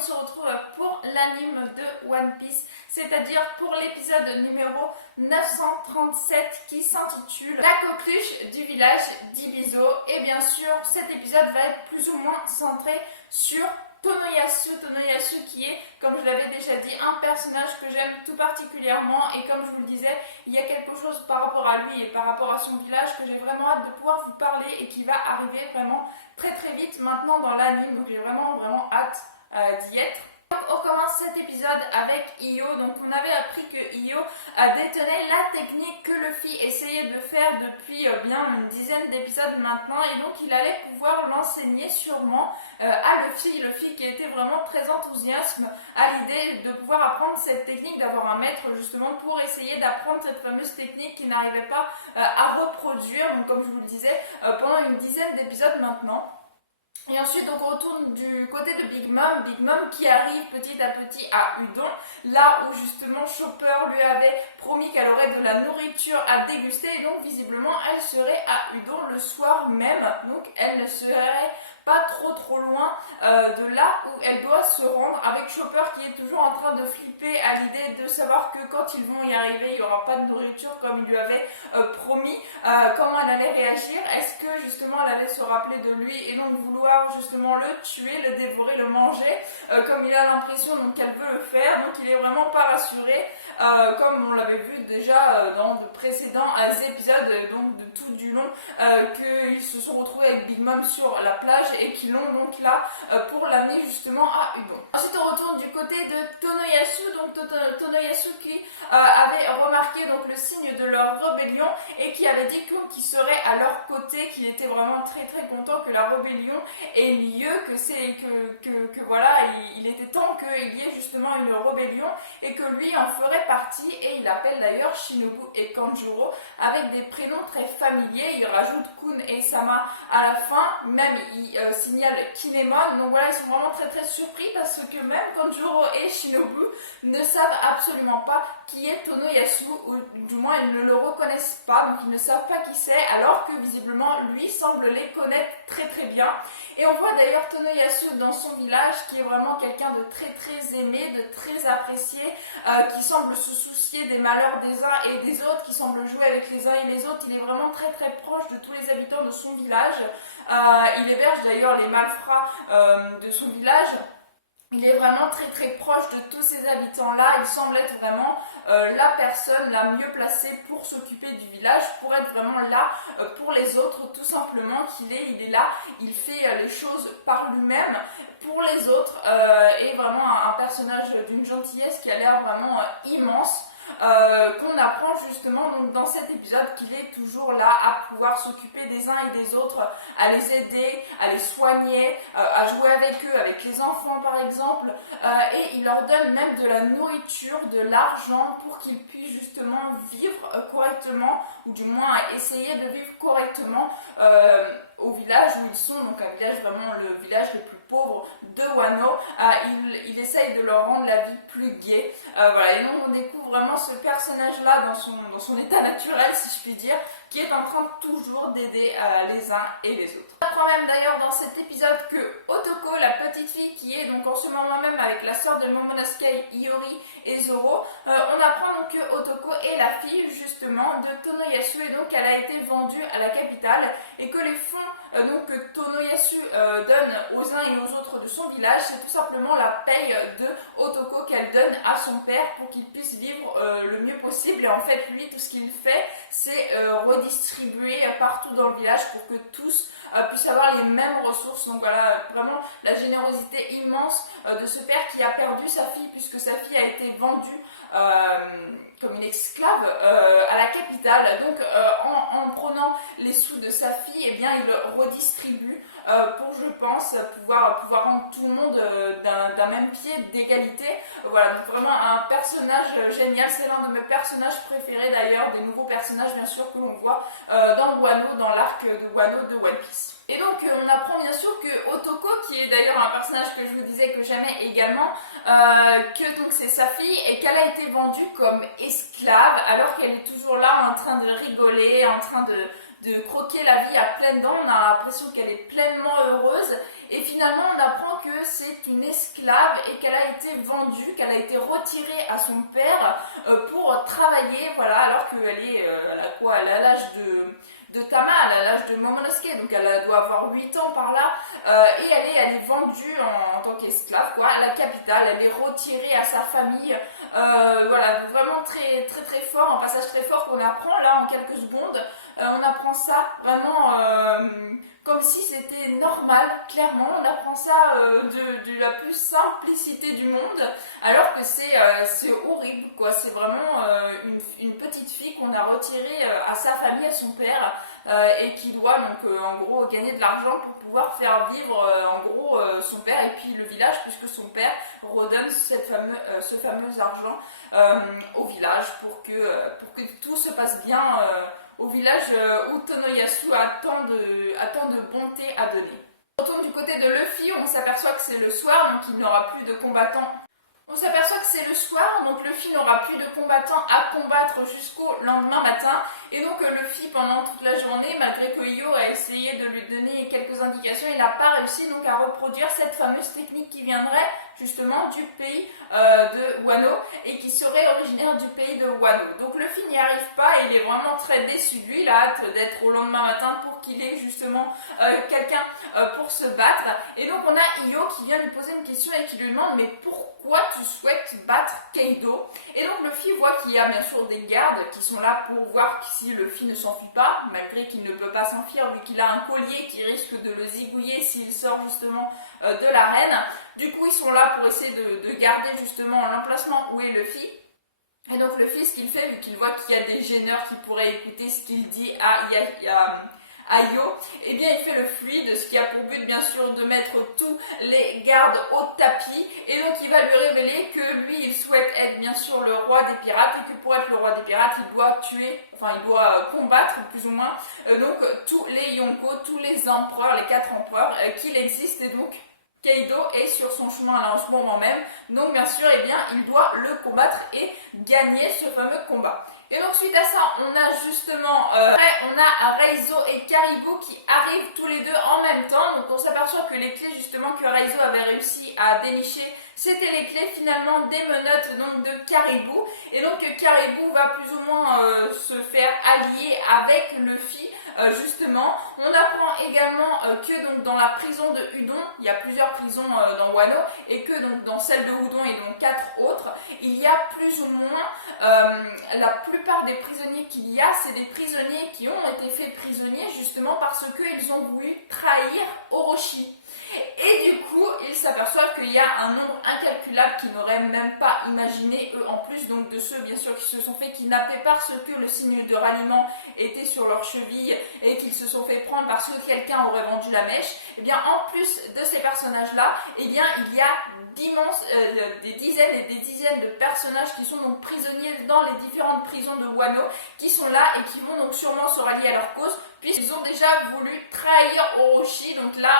on se retrouve pour l'anime de One Piece, c'est-à-dire pour l'épisode numéro 937 qui s'intitule La coqueluche du village d'Ibizo. Et bien sûr, cet épisode va être plus ou moins centré sur Tonoyasu qui est, comme je l'avais déjà dit, un personnage que j'aime tout particulièrement, et comme je vous le disais, il y a quelque chose par rapport à lui et par rapport à son village que j'ai vraiment hâte de pouvoir vous parler et qui va arriver vraiment très très vite maintenant dans l'anime, donc j'ai vraiment hâte d'y être. Donc on commence cet épisode avec Iyo. Donc on avait appris que Iyo détenait la technique que Luffy essayait de faire depuis bien une dizaine d'épisodes maintenant, et donc il allait pouvoir l'enseigner sûrement à Luffy qui était vraiment très enthousiaste à l'idée de pouvoir apprendre cette technique, d'avoir un maître justement pour essayer d'apprendre cette fameuse technique qu'il n'arrivait pas à reproduire, donc comme je vous le disais, pendant une dizaine d'épisodes maintenant. Et ensuite, donc, on retourne du côté de Big Mom qui arrive petit à petit à Udon, là où justement Chopper lui avait promis qu'elle aurait de la nourriture à déguster, et donc visiblement elle serait à Udon le soir même, donc elle ne serait pas trop loin de là où elle doit se rendre, avec Chopper qui est toujours en train de flipper à l'idée de savoir que quand ils vont y arriver, il n'y aura pas de nourriture comme il lui avait promis. Comment elle allait réagir? Est-ce que justement elle allait se rappeler de lui et donc vouloir justement le tuer, le dévorer, le manger, comme il a l'impression donc qu'elle veut le faire? Donc il est vraiment pas rassuré, comme on l'avait vu déjà dans de précédents épisodes, donc de tout du long, qu'ils se sont retrouvés avec Big Mom sur la plage et qui l'ont donc là pour l'amener justement à Udon. Ensuite on retourne du côté de Tonoyasu, donc Tonoyasu qui avait remarqué donc le signe de leur rébellion et qui avait dit qu'il serait à leur côté, qu'il était vraiment très content que la rébellion ait lieu, que voilà, il était temps qu'il y ait justement une rébellion et que lui en ferait partie, et il appelle d'ailleurs Shinobu et Kanjuro avec des prénoms très familiers. Il rajoute Kun et Sama à la fin, même il signale Kinemon. Donc voilà, ils sont vraiment très surpris parce que même Kanjuro et Shinobu ne savent absolument pas qui est Tonoyasu, ou du moins ils ne le reconnaissent pas, donc ils ne savent pas qui c'est, alors que visiblement lui semble les connaître très bien. Et on voit d'ailleurs Tonoyasu dans son village qui est vraiment quelqu'un de très aimé, de très apprécié, qui semble se soucier des malheurs des uns et des autres, qui semble jouer avec les uns et les autres. Il est vraiment très proche de tous les habitants de son village. Il héberge d'ailleurs les malfrats de son village. Il est vraiment très proche de tous ces habitants-là. Il semble être vraiment la personne la mieux placée pour s'occuper du village, pour être vraiment là pour les autres, tout simplement. Il est là, il fait les choses par lui-même pour les autres, et vraiment un personnage d'une gentillesse qui a l'air vraiment immense. Qu'on apprend justement donc dans cet épisode qu'il est toujours là à pouvoir s'occuper des uns et des autres, à les aider, à les soigner, à jouer avec eux, avec les enfants par exemple, et il leur donne même de la nourriture, de l'argent pour qu'ils puissent justement vivre correctement, ou du moins essayer de vivre correctement au village où ils sont, donc un village vraiment le village le plus pauvre de Wano. Il essaye de leur rendre la vie plus gaie. Voilà, et donc on découvre vraiment ce personnage-là dans son état naturel, si je puis dire, qui est en train toujours d'aider les uns et les autres. On apprend même d'ailleurs dans cet épisode que Otoko, la petite fille qui est donc en ce moment même avec la sœur de Momonosuke, Iori et Zoro, on apprend donc que Otoko est la fille justement de Tonoyasu, et donc elle a été vendue à la capitale, et que les fonds donc que Tonoyasu donne aux uns et aux autres de son village, c'est tout simplement la paye de Otoko qu'elle donne à son père pour qu'il puisse vivre le mieux possible. Et en fait lui, tout ce qu'il fait, c'est redistribuer partout dans le village pour que tous puissent avoir les mêmes ressources. Donc voilà, vraiment la générosité immense de ce père qui a perdu sa fille, puisque sa fille a été vendue comme une esclave à la capitale. Donc en prenant les sous de sa fille, eh bien il redistribue pour, je pense, pouvoir rendre tout le monde d'un même pied d'égalité. Voilà, donc vraiment un personnage génial. C'est l'un de mes personnages préférés d'ailleurs, des nouveaux personnages bien sûr que l'on voit dans Wano, dans l'arc de Wano de One Piece. Et donc on apprend bien sûr que Otoko, qui est d'ailleurs un personnage que je vous disais que j'aimais également, que donc c'est sa fille et qu'elle a été vendue comme esclave, alors qu'elle est toujours là en train de rigoler, en train de croquer la vie à pleines dents. On a l'impression qu'elle est pleinement heureuse, et finalement on apprend que c'est une esclave et été vendue, qu'elle a été retirée à son père pour travailler, voilà, alors qu'elle est, elle est à l'âge de Tama, elle a l'âge de Momonosuke, donc elle doit avoir 8 ans par là, et elle est vendue en tant qu'esclave, quoi, à la capitale, elle est retirée à sa famille, voilà, vraiment très très très fort, un passage très fort qu'on apprend là en quelques secondes, on apprend ça vraiment comme si c'était normal, clairement, on apprend ça de la plus simplicité du monde, alors que c'est horrible, quoi, c'est vraiment une petite fille qu'on a retirée à sa famille, à son père, et qui doit donc en gros gagner de l'argent pour pouvoir faire vivre en gros son père et puis le village, puisque son père redonne ce fameux argent au village pour que tout se passe bien au village où Tonoyasu a tant de bonté à donner. On retourne du côté de Luffy, on s'aperçoit que c'est le soir, donc il n'aura plus de combattants. On s'aperçoit que c'est le soir, donc Luffy n'aura plus de combattants à combattre jusqu'au lendemain matin. Et donc Luffy, pendant toute la journée, malgré que Io a essayé de lui donner quelques indications, il n'a pas réussi donc à reproduire cette fameuse technique qui viendrait justement du pays de Wano et qui serait originaire du pays de Wano. Donc Luffy n'y arrive pas et il est vraiment très déçu de lui, il a hâte d'être au lendemain matin pour qu'il ait justement quelqu'un pour se battre. Et donc on a Io qui vient lui poser une question et qui lui demande mais pourquoi tu souhaites battre Kaido? Et donc Luffy voit qu'il y a bien sûr des gardes qui sont là pour voir si Luffy ne s'enfuit pas, malgré qu'il ne peut pas s'enfuir vu qu'il a un collier qui risque de le zigouiller s'il sort justement de l'arène. Du coup ils sont là pour essayer de garder justement l'emplacement où est Luffy. Et donc Luffy, ce qu'il fait, vu qu'il voit qu'il y a des gêneurs qui pourraient écouter ce qu'il dit à Io, eh bien il fait le fluide, ce qui a pour but bien sûr de mettre tous les gardes au tapis, et donc il va lui révéler que lui il souhaite être bien sûr le roi des pirates, et que pour être le roi des pirates il doit il doit combattre plus ou moins donc tous les Yonko, tous les empereurs, les 4 empereurs qu'il existe, et donc Kaido est sur son chemin là en ce moment même, donc bien sûr eh bien, il doit le combattre et gagner ce fameux combat. Et donc suite à ça, on a justement on a Reizo et Karibo qui arrivent tous les deux en même temps. Donc on s'aperçoit que les clés justement que Reizo avait réussi à dénicher, c'était les clés finalement des menottes donc de Karibo. Et donc Karibo va plus ou moins se faire allier avec Luffy. Justement, on apprend également que donc, dans la prison de Udon, il y a plusieurs prisons dans Wano, et que donc, dans celle de Udon et donc 4 autres, il y a plus ou moins la plupart des prisonniers qu'il y a, c'est des prisonniers qui ont été faits prisonniers justement parce qu'ils ont voulu trahir Orochi. Et du coup, ils s'aperçoivent qu'il y a un nombre incalculable qu'ils n'auraient même pas imaginé, eux en plus donc de ceux bien sûr qui se sont fait kidnapper parce que le signe de ralliement était sur leur cheville et qu'ils se sont fait prendre parce que quelqu'un aurait vendu la mèche. Et bien en plus de ces personnages-là, et bien il y a des dizaines et des dizaines de personnages qui sont donc prisonniers dans les différentes prisons de Wano, qui sont là et qui vont donc sûrement se rallier à leur cause puisqu'ils ont déjà voulu trahir Orochi. Donc là,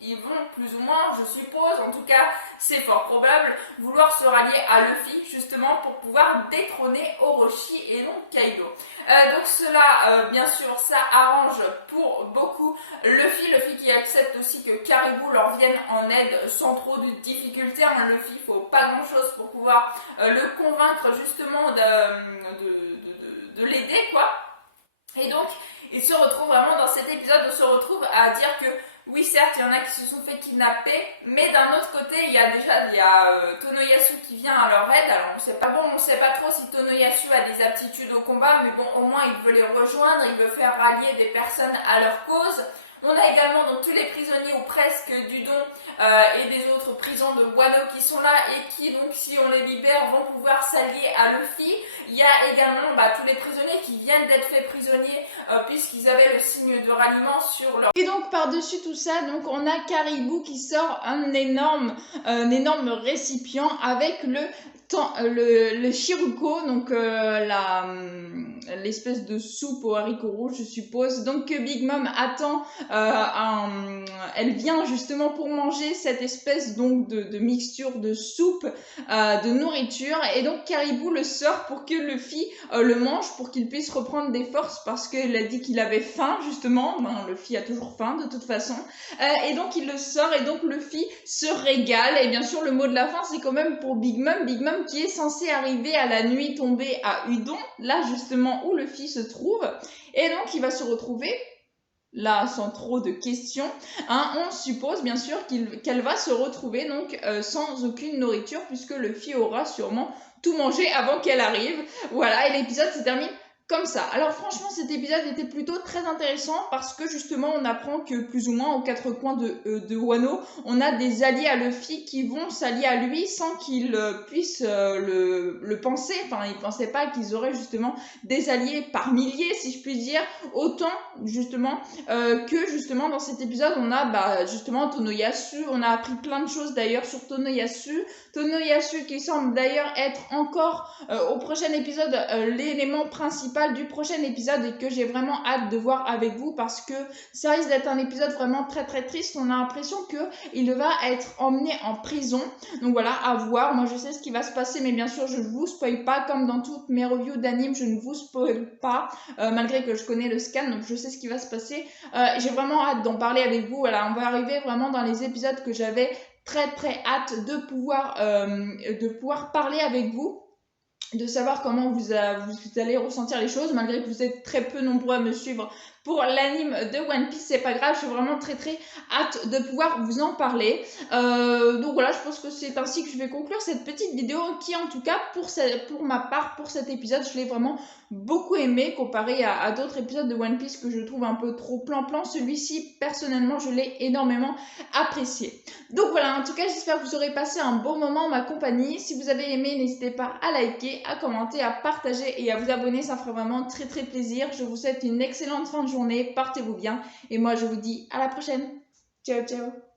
ils vont plus ou moins, je suppose, en tout cas c'est fort probable, vouloir se rallier à Luffy justement pour pouvoir détrôner Orochi et donc Kaido. Donc cela, bien sûr, ça arrange pour beaucoup Luffy qui accepte aussi que Karibo leur vienne en aide sans trop de difficultés. Luffy, il ne faut pas grand chose pour pouvoir le convaincre justement de l'aider, quoi. Et donc, il se retrouve vraiment dans cet épisode, on se retrouve à dire que oui, certes, il y en a qui se sont fait kidnapper, mais d'un autre côté, il y a Tonoyasu qui vient à leur aide. Alors, on sait pas trop si Tonoyasu a des aptitudes au combat, mais bon, au moins, il veut les rejoindre, il veut faire rallier des personnes à leur cause. On a également donc tous les prisonniers ou presque d'Udon et des autres prisons de Wano qui sont là et qui donc si on les libère vont pouvoir s'allier à Luffy. Il y a également tous les prisonniers qui viennent d'être faits prisonniers puisqu'ils avaient le signe de ralliement sur leur... Et donc par-dessus tout ça, donc on a Karibo qui sort un énorme récipient avec le le Shiruko, donc l'espèce de soupe aux haricots rouges, je suppose. Donc Big Mom attend, elle vient justement pour manger cette espèce donc de mixture de soupe, de nourriture, et donc Caribou le sort pour que Luffy le mange, pour qu'il puisse reprendre des forces, parce qu'il a dit qu'il avait faim justement. Luffy a toujours faim de toute façon, et donc il le sort, et donc Luffy se régale. Et bien sûr le mot de la fin c'est quand même pour Big Mom qui est censé arriver à la nuit tombée à Udon, là justement où Luffy se trouve, et donc il va se retrouver là sans trop de questions, on suppose bien sûr qu'elle va se retrouver donc sans aucune nourriture, puisque Luffy aura sûrement tout mangé avant qu'elle arrive. Voilà, et l'épisode se termine comme ça. Alors franchement cet épisode était plutôt très intéressant, parce que justement on apprend que plus ou moins aux quatre coins de Wano, on a des alliés à Luffy qui vont s'allier à lui sans qu'il puisse le penser. Enfin, il pensait pas qu'ils auraient justement des alliés par milliers, si je puis dire. Autant justement que justement dans cet épisode on a justement Tonoyasu. On a appris plein de choses d'ailleurs sur Tonoyasu qui semble d'ailleurs être encore au prochain épisode l'élément principal du prochain épisode, et que j'ai vraiment hâte de voir avec vous, parce que ça risque d'être un épisode vraiment très très triste. On a l'impression qu'il va être emmené en prison, donc voilà, à voir. Moi je sais ce qui va se passer, mais bien sûr je ne vous spoil pas, comme dans toutes mes reviews d'anime, je ne vous spoil pas, malgré que je connais le scan, donc je sais ce qui va se passer. J'ai vraiment hâte d'en parler avec vous. Voilà, on va arriver vraiment dans les épisodes que j'avais très très hâte de pouvoir parler avec vous, de savoir comment vous allez ressentir les choses, malgré que vous êtes très peu nombreux à me suivre pour l'anime de One Piece. C'est pas grave, je suis vraiment très très hâte de pouvoir vous en parler. Donc voilà, je pense que c'est ainsi que je vais conclure cette petite vidéo, qui en tout cas pour ma part, pour cet épisode, je l'ai vraiment beaucoup aimé comparé à d'autres épisodes de One Piece que je trouve un peu trop plan-plan. Celui-ci, personnellement, je l'ai énormément apprécié. Donc voilà, en tout cas, j'espère que vous aurez passé un bon moment en ma compagnie. Si vous avez aimé, n'hésitez pas à liker, à commenter, à partager et à vous abonner, ça ferait vraiment très très plaisir. Je vous souhaite une excellente fin de journée, portez-vous bien, et moi je vous dis à la prochaine. Ciao ciao.